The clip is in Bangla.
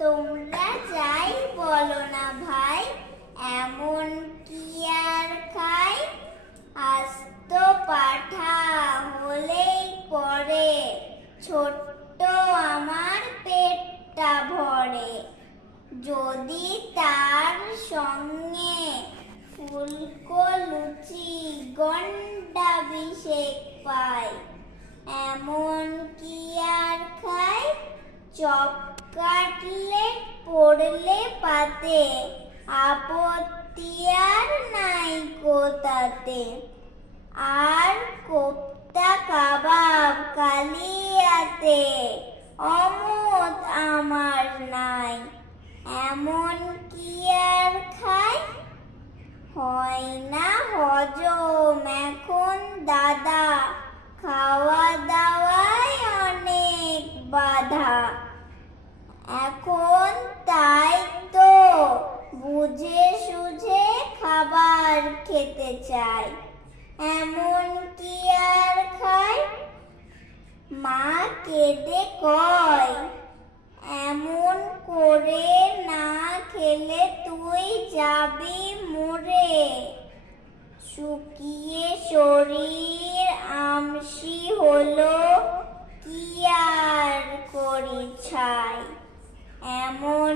তোমরা যাই বলো না ভাই, এমন কি আর খাই? আস্ত পাঠা হলেই পরে, ছোট্ট আমার পেটটা ভরে। যদি তার সঙ্গে ফুলকো লুচি গন্ডা বিশেক পাই, এমন কি আর খাই? চপ কাটলেট পড়লে পাতে, আপত্তি আর নাই কোতাতে। আর কোপ্তা কাবাব কালিয়াতে, অমত আমার নাই, এমন কি আর খাই? হয় না হজম এখন দাদা, খাওয়া দাওয়ায় অনেক বাধা। এখন তাই তো বুঝে সুঝে খাবার খেতে চাই, এমন কি আর খাই? মা কেঁদে কয়, এমন করে না খেলে তুই যাবি মরে। শুকিয়ে শরীর আমসি হলো, কি আর করি ছাই, এমন